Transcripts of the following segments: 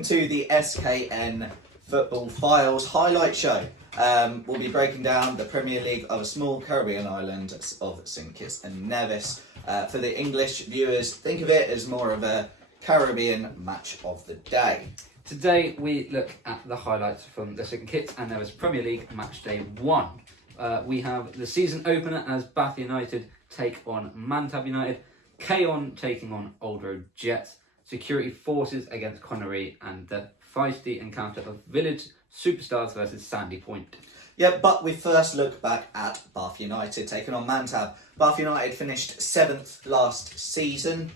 welcome to the SKN Football Files highlight show. We'll be breaking down the Premier League of a small Caribbean island of St Kitts and Nevis. For the English viewers, think of it as more of a Caribbean match of the day. Today we look at the highlights from the St Kitts and Nevis Premier League match day 1. We have the season opener as Bath United take on Mantab United, Cayon taking on Old Road Jets, Security Forces against Connery, and the feisty encounter of Village Superstars versus Sandy Point. Yeah, but we first look back at Bath United taking on Mantab. Bath United finished 7th last season,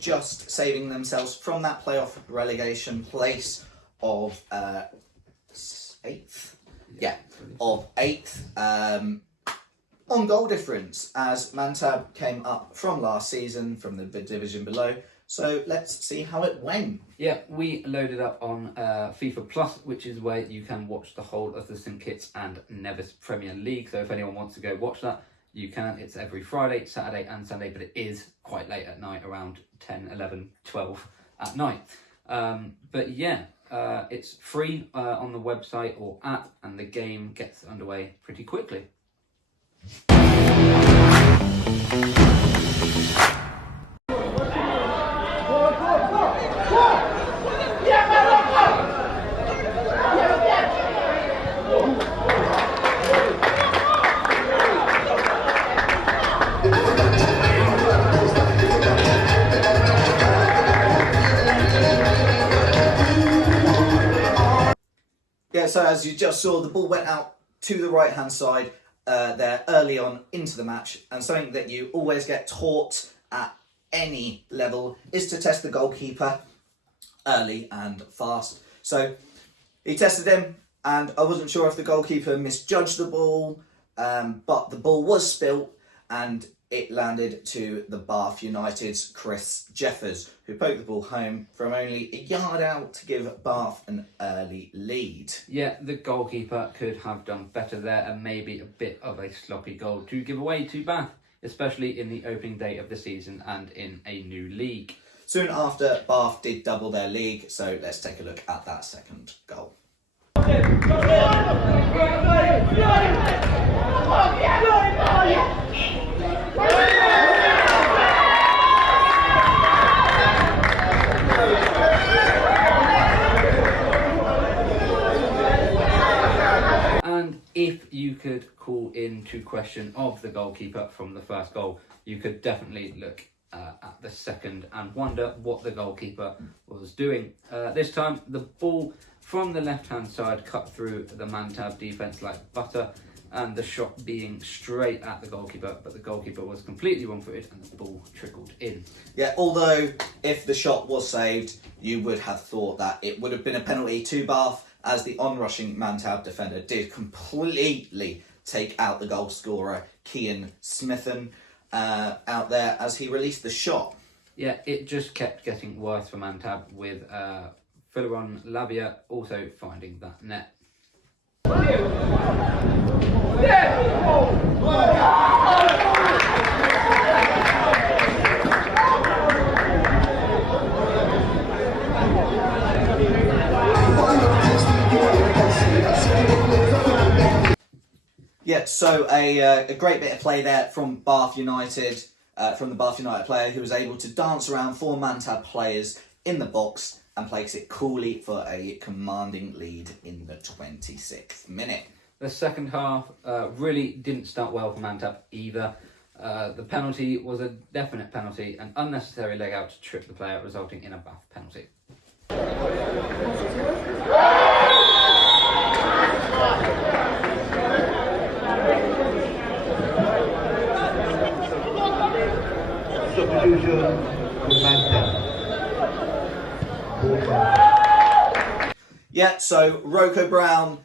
just saving themselves from that playoff relegation place of 8th. Yeah, of 8th. On goal difference, as Mantab came up from last season from the division below. So let's see how it went. Yeah, we loaded up on FIFA Plus, which is where you can watch the whole of the St Kitts and Nevis Premier League. So if anyone wants to go watch that, you can. It's every Friday, Saturday and Sunday, but it is quite late at night, around 10, 11, 12 at night. But yeah, it's free on the website or app, and the game gets underway pretty quickly. Yeah, so as you just saw, the ball went out to the right-hand side there early on into the match, and something that you always get taught at any level is to test the goalkeeper early and fast. So he tested him, and I wasn't sure if the goalkeeper misjudged the ball, but the ball was spilt, and it landed to the Bath United's Chris Jeffers, who poked the ball home from only a yard out to give Bath an early lead. Yeah, the goalkeeper could have done better there, and maybe a bit of a sloppy goal to give away to Bath, especially in the opening day of the season and in a new league. Soon after, Bath did double their league, so let's take a look at that second goal. And if you could call into question of the goalkeeper from the first goal, you could definitely look at the second and wonder what the goalkeeper was doing. This time, the ball from the left-hand side cut through the Mantab defence like butter, and the shot being straight at the goalkeeper, but the goalkeeper was completely wrong-footed and the ball trickled in. Yeah, although if the shot was saved, you would have thought that it would have been a penalty to Bath, as the onrushing Mantab defender did completely take out the goal scorer, Cayon Smithen, out there as he released the shot. Yeah, it just kept getting worse for Mantab, with Phileron Labia also finding that net. Yeah, so a great bit of play there from Bath United, from the Bath United player, who was able to dance around 4 Mantab players in the box and place it coolly for a commanding lead in the 26th minute. The second half really didn't start well for Mantab either. The penalty was a definite penalty, an unnecessary leg out to trip the player, resulting in a Bath penalty. Substitution for Mantab. Yeah, so Rocco Brown,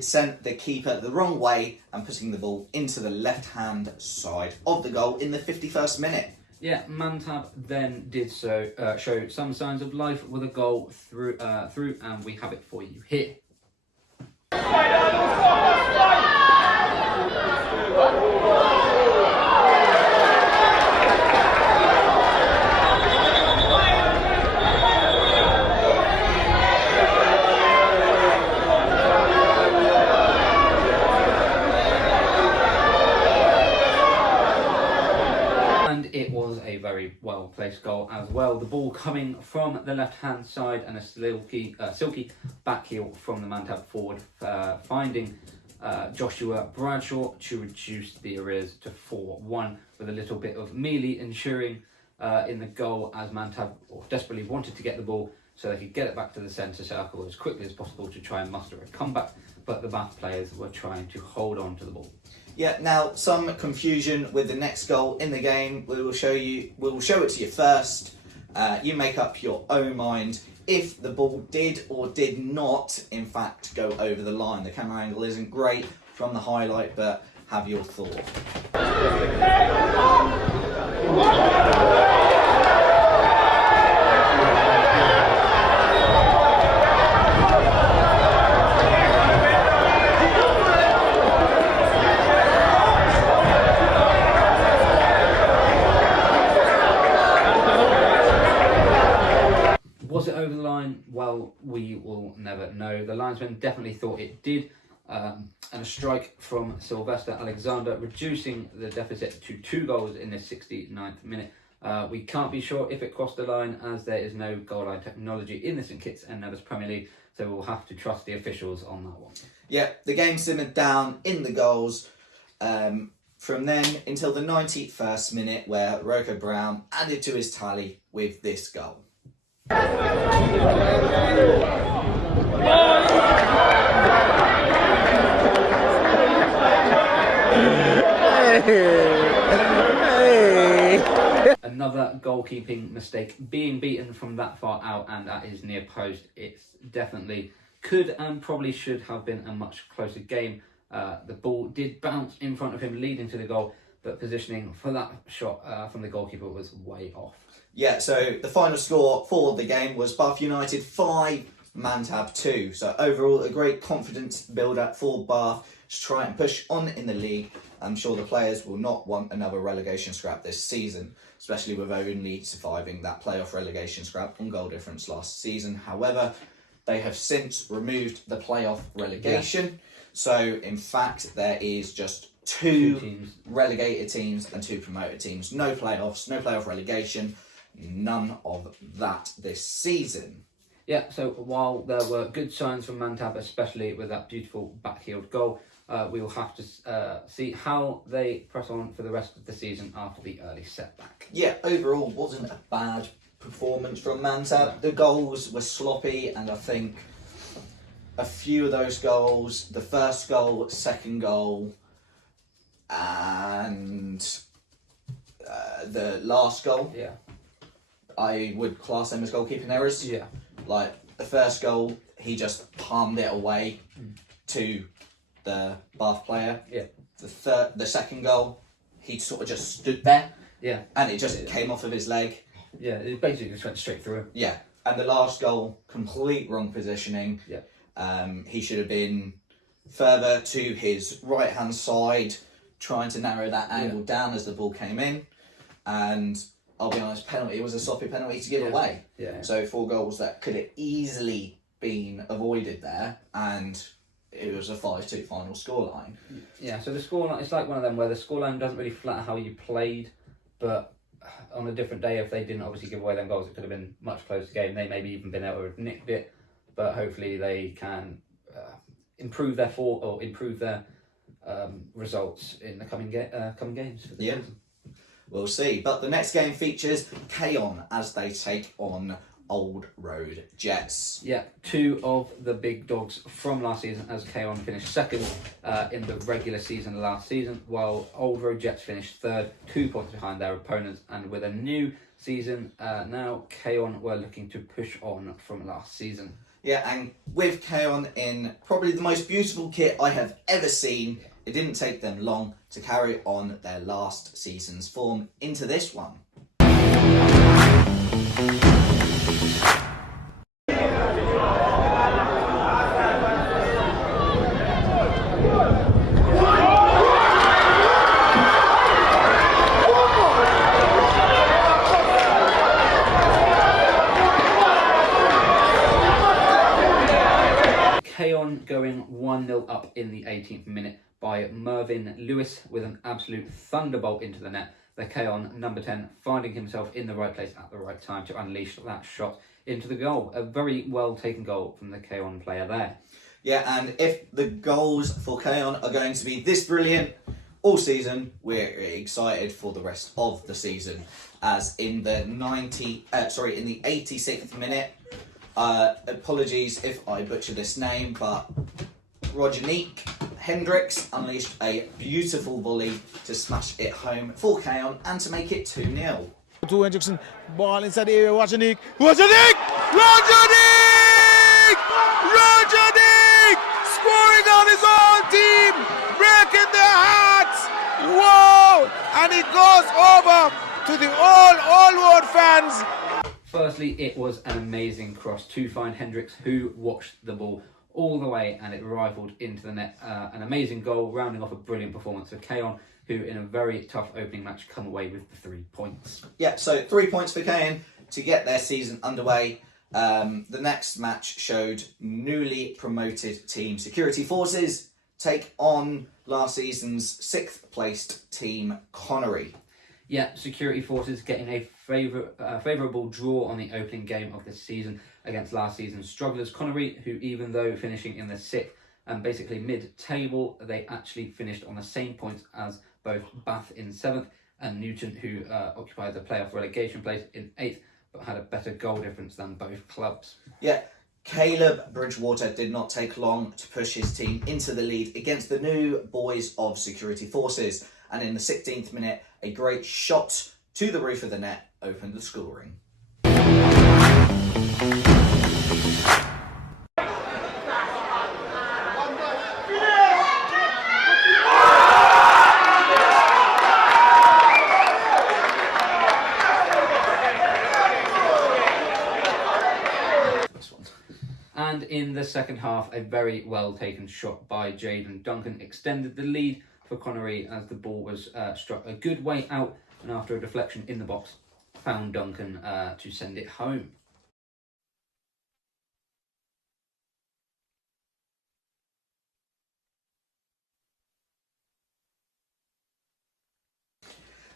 sent the keeper the wrong way and putting the ball into the left-hand side of the goal in the 51st minute. Yeah, Mantab then did so show some signs of life with a goal through, and we have it for you here. very well placed goal as well. The ball coming from the left hand side and a silky backheel from the Mantab forward, finding Joshua Bradshaw to reduce the arrears to 4-1, with a little bit of melee ensuring in the goal, as Mantab desperately wanted to get the ball so they could get it back to the centre circle as quickly as possible to try and muster a comeback, but the Bath players were trying to hold on to the ball. Yeah, now some confusion with the next goal in the game. We will show it to you first. You make up your own mind if the ball did or did not, in fact, go over the line. The camera angle isn't great from the highlight, but have your thought. Was it over the line? Well, we will never know. The linesman definitely thought it did, and a strike from Sylvester Alexander, reducing the deficit to 2 goals in the 69th minute. We can't be sure if it crossed the line, as there is no goal line technology in the St Kitts and Nevis Premier League, so we'll have to trust the officials on that one. Yeah, the game simmered down in the goals from then until the 91st minute, where Rocco Brown added to his tally with this goal. Another goalkeeping mistake, being beaten from that far out and at his near post. It's definitely could and probably should have been a much closer game. The ball did bounce in front of him, leading to the goal, but positioning for that shot from the goalkeeper was way off. Yeah, so the final score for the game was Bath United 5, Mantab 2. So overall, a great confidence build-up for Bath to try and push on in the league. I'm sure the players will not want another relegation scrap this season, especially with only surviving that playoff relegation scrap on goal difference last season. However, they have since removed the playoff relegation. Yeah. So, in fact, there is just two teams, relegated teams and 2 promoted teams. No playoffs, no playoff relegation. None of that this season. Yeah, so while there were good signs from Mantab, especially with that beautiful backheeled goal, we will have to see how they press on for the rest of the season after the early setback. Yeah, overall wasn't a bad performance from Mantab. No. The goals were sloppy, and I think a few of those goals, the first goal, second goal, and the last goal, yeah, I would class them as goalkeeping errors. Yeah. Like, the first goal, he just palmed it away to the Bath player. Yeah. The second goal, he sort of just stood there. Yeah. And it just came off of his leg. Yeah, it basically just went straight through him. Yeah. And the last goal, complete wrong positioning. Yeah. He should have been further to his right-hand side, trying to narrow that angle down as the ball came in. And I'll be honest, penalty, it was a sloppy penalty to give away. Yeah. So 4 goals that could have easily been avoided there, and it was a 5-2 final scoreline. Yeah, so the scoreline, it's like one of them where the scoreline doesn't really flatter how you played, but on a different day, if they didn't obviously give away them goals, it could have been a much closer game. They maybe even been able to have nicked it, but hopefully they can improve their results in the coming games for the season. We'll see. But the next game features Cayon as they take on Old Road Jets. Yeah, 2 of the big dogs from last season, as Cayon finished second in the regular season last season, while Old Road Jets finished third, 2 points behind their opponents. And with a new season, now Cayon were looking to push on from last season. Yeah, and with Cayon in probably the most beautiful kit I have ever seen, it didn't take them long to carry on their last season's form into this one. Cayon going 1-0 up in the 18th minute by Mervyn Lewis with an absolute thunderbolt into the net, the Cayon number 10 finding himself in the right place at the right time to unleash that shot into the goal. A very well taken goal from the Cayon player there. Yeah, and if the goals for Cayon are going to be this brilliant all season, we're excited for the rest of the season. As in the 86th minute, apologies if I butcher this name, but Roderick Hendricks unleashed a beautiful volley to smash it home for Cayon and to make it 2-0. To Hendrickson, ball inside the area, Roderick! Scoring on his own team, breaking their hearts! Whoa! And it goes over to the Old Road fans. Firstly, it was an amazing cross to find Hendricks, who watched the ball all the way and it rifled into the net. An amazing goal, rounding off a brilliant performance for Cayon, who in a very tough opening match come away with the 3 points. Yeah, so 3 points for Cayon to get their season underway. The next match showed newly promoted team Security Forces take on last season's 6th placed team Connery. Yeah, Security Forces getting a favourable draw on the opening game of the season against last season's strugglers Connery, who even though finishing in the 6th and basically mid-table, they actually finished on the same points as both Bath in 7th and Newton, who occupied the playoff relegation place in 8th, but had a better goal difference than both clubs. Yeah, Caleb Bridgewater did not take long to push his team into the lead against the new boys of Security Forces, and in the 16th minute, a great shot to the roof of the net opened the scoring. And in the second half, a very well taken shot by Jaden Duncan extended the lead for Connery as the ball was struck a good way out, and after a deflection in the box, found Duncan to send it home.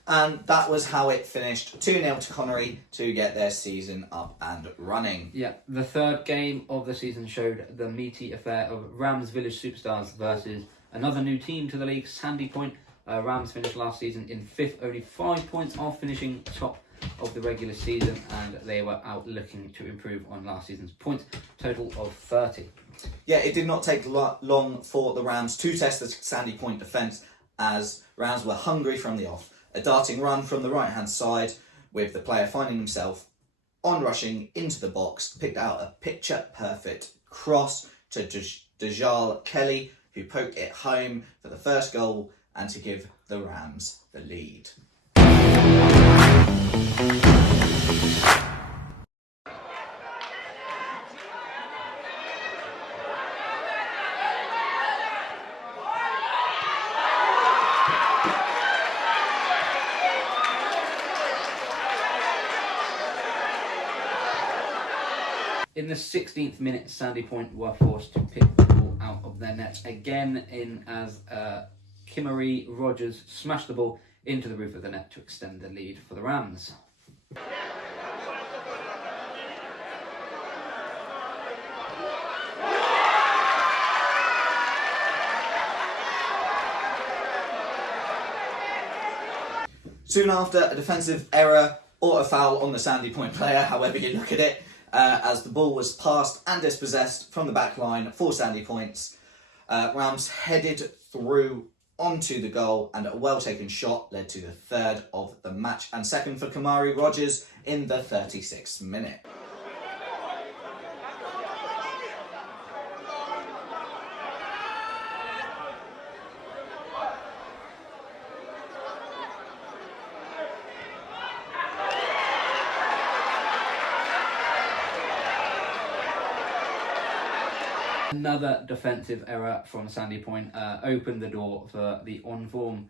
And that was how it finished, 2-0 to Connery to get their season up and running. Yeah, the third game of the season showed the meaty affair of Rams Village Superstars versus another new team to the league, Sandy Point. Rams finished last season in 5th, only 5 points off finishing top of the regular season, and they were out looking to improve on last season's points total of 30. Yeah, it did not take long for the Rams to test the Sandy Point defence, as Rams were hungry from the off. A darting run from the right-hand side, with the player finding himself on rushing into the box, picked out a picture-perfect cross to Dejal Kelly, who poked it home for the first goal and to give the Rams the lead. In the 16th minute, Sandy Point were forced to pick the ball out of their net again as Kimmery Rogers smashed the ball into the roof of the net to extend the lead for the Rams. Soon after, a defensive error or a foul on the Sandy Point player, however you look at it, as the ball was passed and dispossessed from the back line for Sandy Points. Rams headed through onto the goal, and a well-taken shot led to the third of the match and second for Kamari Rogers in the 36th minute. Another defensive error from Sandy Point opened the door for the on-form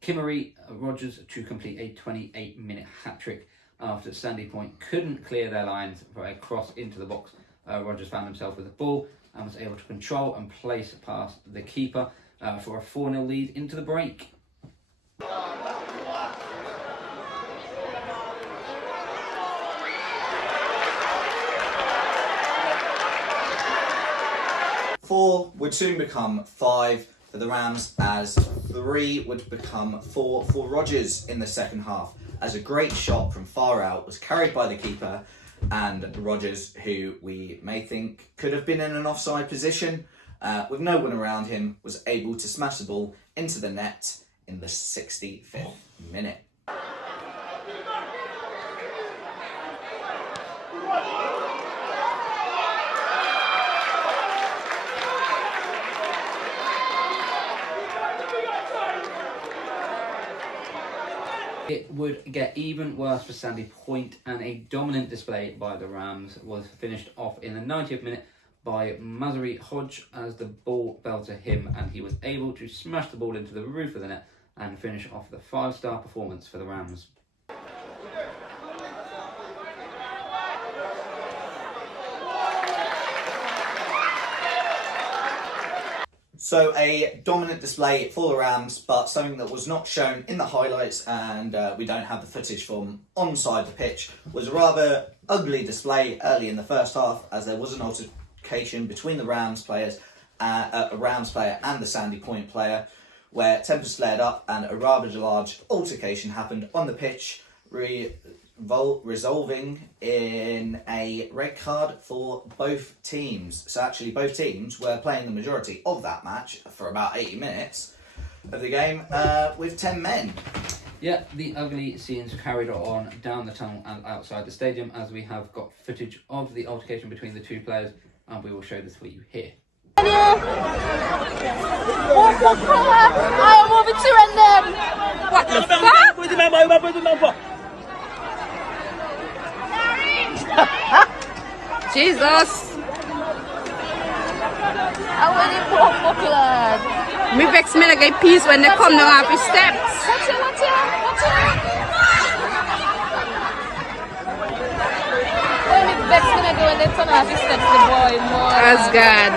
Kimmery Rogers to complete a 28-minute hat-trick after Sandy Point couldn't clear their lines for a cross into the box. Rogers found himself with the ball and was able to control and place past the keeper for a 4-0 lead into the break. 4 would soon become 5 for the Rams, as 3 would become 4 for Rodgers in the second half, as a great shot from far out was carried by the keeper, and Rodgers, who we may think could have been in an offside position, with no one around him, was able to smash the ball into the net in the 65th minute. It would get even worse for Sandy Point, and a dominant display by the Rams was finished off in the 90th minute by Masri Hodge, as the ball fell to him and he was able to smash the ball into the roof of the net and finish off the 5-star performance for the Rams. So a dominant display for the Rams, but something that was not shown in the highlights, and we don't have the footage from onside the pitch, was a rather ugly display early in the first half, as there was an altercation between the Rams players, a Rams player and the Sandy Point player, where tempers flared up and a rather large altercation happened on the pitch, resolving in a red card for both teams. So actually both teams were playing the majority of that match for about 80 minutes of the game with 10 men. Yeah, the ugly scenes carried on down the tunnel and outside the stadium, as we have got footage of the altercation between the two players, and we will show this for you here. I am over to random. What the fuck? Jesus! I want it for popular. Me vex me like a piece when they come down off his steps. Watch it. When me vex me like when they turn off his steps, the boy more. That's God.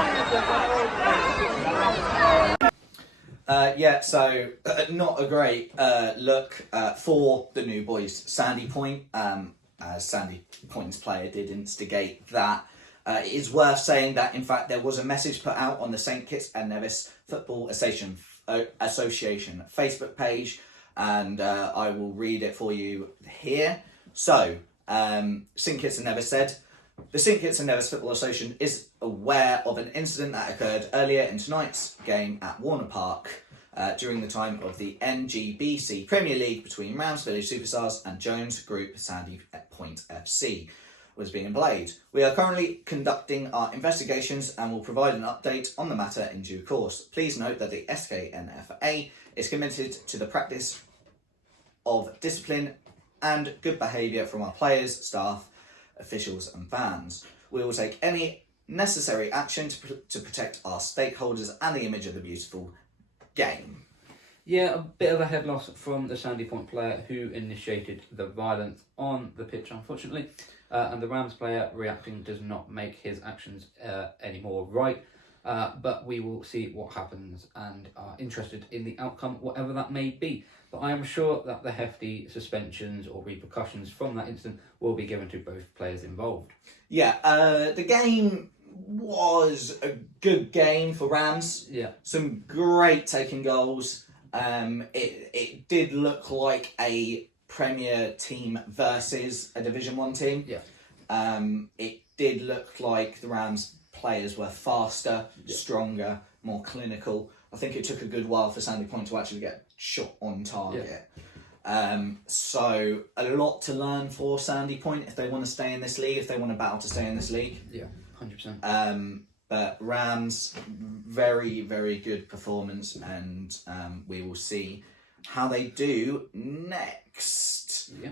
So not a great look for the new boys. Sandy Point, as Sandy Point's player did instigate that. It is worth saying that, in fact, there was a message put out on the St Kitts and Nevis Football Association Facebook page, and I will read it for you here. So, St Kitts and Nevis said, the St Kitts and Nevis Football Association is aware of an incident that occurred earlier in tonight's game at Warner Park during the time of the NGBC Premier League between Rams Village Superstars and Jones Group Sandy Point FC was being played. We are currently conducting our investigations and will provide an update on the matter in due course. Please note that the SKN-FA is committed to the practice of discipline and good behaviour from our players, staff, officials and fans. We will take any necessary action to protect our stakeholders and the image of the beautiful game. Yeah, a bit of a head loss from the Sandy Point player who initiated the violence on the pitch, unfortunately. And the Rams player reacting does not make his actions any more right. But we will see what happens and are interested in the outcome, whatever that may be. But I am sure that the hefty suspensions or repercussions from that incident will be given to both players involved. Yeah, the game was a good game for Rams. Yeah. Some great taking goals. It did look like a Premier team versus a Division 1 team. Yeah. It did look like the Rams players were faster, stronger, more clinical. I think it took a good while for Sandy Point to actually get shot on target. Yeah. So a lot to learn for Sandy Point if they want to stay in this league, if they want to battle to stay in this league. Yeah, 100%. But Rams, very, very good performance, and we will see how they do next. Yeah.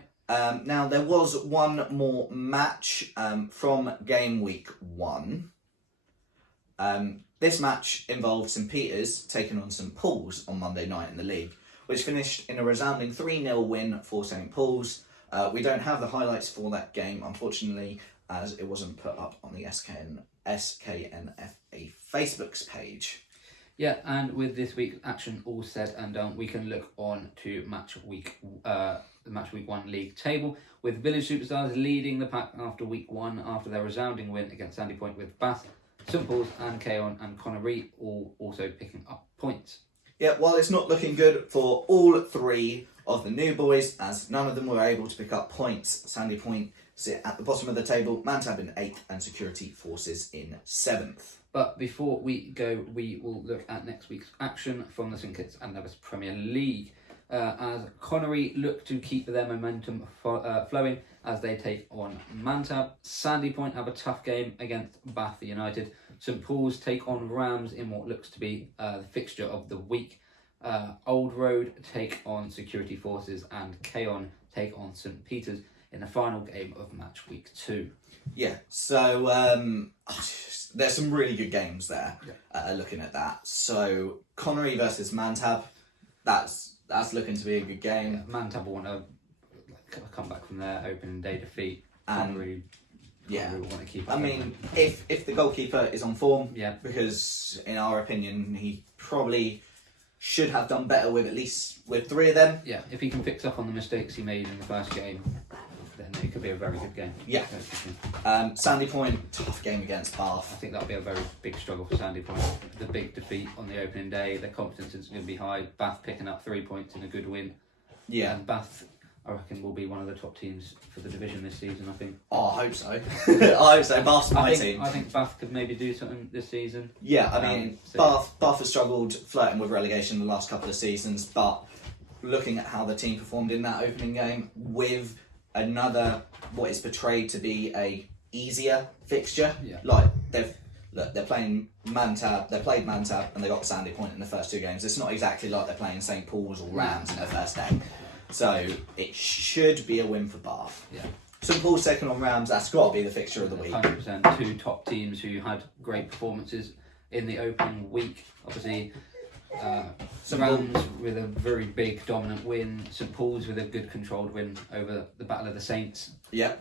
Now, there was one more match from game week 1. This match involved St Peters taking on St Paul's on Monday night in the league, which finished in a resounding 3-0 win for St Paul's. We don't have the highlights for that game, unfortunately, as it wasn't put up on the SKN-FA Facebook's page. Yeah, and with this week's action all said and done, we can look on to the match week 1 league table, with Village Superstars leading the pack after week 1 after their resounding win against Sandy Point, with Bath St Paul's and Cayon and Connery all also picking up points. Yeah, well, it's not looking good for all three of the new boys, as none of them were able to pick up points. Sandy Point sit at the bottom of the table, Mantab in 8th and Security Forces in 7th. But before we go, we will look at next week's action from the St Kitts and Nevis Premier League. As Connery look to keep their momentum flowing as they take on Mantab. Sandy Point have a tough game against Bath United. St Paul's take on Rams in what looks to be the fixture of the week. Old Road take on Security Forces, and Cayon take on St Peter's in the final game of match week 2. Yeah, so there's some really good games there. Looking at that, so Connery versus Mantab, that's looking to be a good game. Yeah, Mantab want to come back from their opening day defeat. And Connery want to keep it I going. mean, if the goalkeeper is on form, Yeah. because in our opinion he probably should have done better with at least with 3 of them. Yeah, if he can fix up on the mistakes he made in the first game, then it could be a very good game. Yeah. Sandy Point, tough game against I Bath. think that'll be a very big struggle for Sandy Point. The big defeat on the opening day, their confidence is going to be high. Bath picking up 3 points in a good win. Yeah. And Bath, I reckon, will be one of the top teams for the division this season, I think. Oh, I hope so. I hope so. Bath's my team. I think Bath could maybe do something this season. Yeah, I mean, So- Bath has struggled flirting with relegation the last couple of seasons, but looking at how the team performed in that opening game with another, what is portrayed to be a easier fixture, Yeah. like they're playing Mantab, they played Mantab and they got Sandy Point in the first 2 games. It's not exactly like they're playing St Paul's or Rams in their first day. So it should be a win for Bath. Yeah. St Paul's second on Rams, that's got to be the fixture of the week. 100%. 2 top teams who had great performances in the opening week. Obviously, Rams with a very big dominant win. St Paul's with a good controlled win over the Battle of the Saints. Yeah.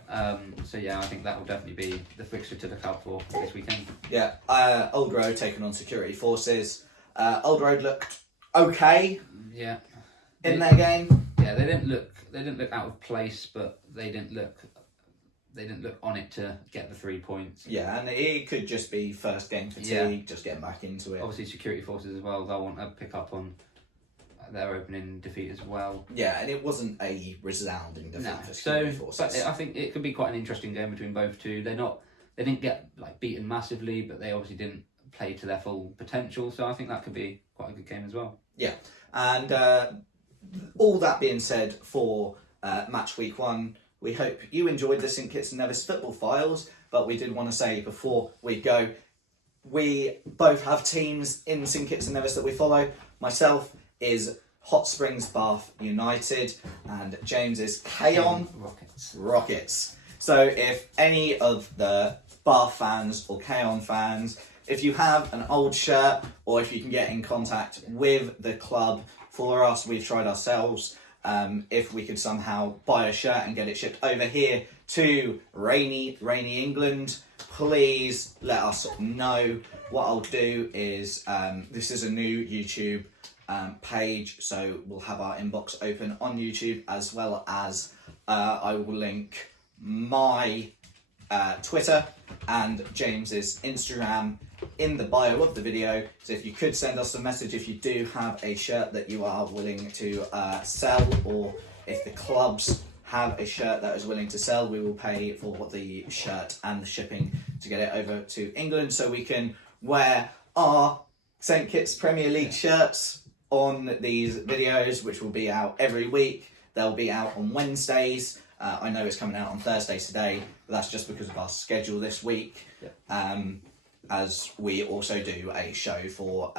So yeah, I think that will definitely be the fixture to look out for this weekend. Yeah. Old Road taking on Security Forces. Old Road looked okay Yeah. in their game. Yeah, they didn't look out of place, but they didn't look on it to get the 3 points. Yeah, and it could just be first game fatigue, just getting back into it. Obviously, Security Forces as well, they'll want to pick up on their opening defeat as well. Yeah, and it wasn't a resounding defeat No, for so Security Forces. but I think it could be quite an interesting game between both two. They didn't get like beaten massively, but they obviously didn't play to their full potential. So I think that could be quite a good game as well. Yeah, and all that being said for match week 1, we hope you enjoyed the St Kitts and Nevis Football Files, but we did want to say before we go, we both have teams in St Kitts and Nevis that we follow. Myself is Hot Springs Bath United, and James is Cayon Rockets. So if any of the Bath fans or Cayon fans, if you have an old shirt or if you can get in contact with the club for us, we've tried ourselves. If we could somehow buy a shirt and get it shipped over here to rainy England, please let us know. What I'll do is, this is a new YouTube page, so we'll have our inbox open on YouTube, as well as I will link my Twitter and James's Instagram in the bio of the video. So if you could send us a message if you do have a shirt that you are willing to sell, or if the clubs have a shirt that is willing to sell, we will pay for the shirt and the shipping to get it over to England, so we can wear our St Kitts Premier League shirts on these videos, which will be out every week. They'll be out on Wednesdays. I know it's coming out on Thursdays today, but that's just because of our schedule this week. As we also do a show for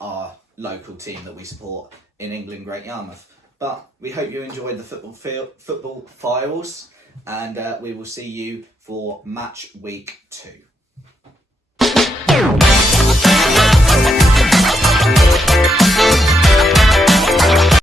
our local team that we support in England, Great Yarmouth. But we hope you enjoyed the football files, and we will see you for match week 2.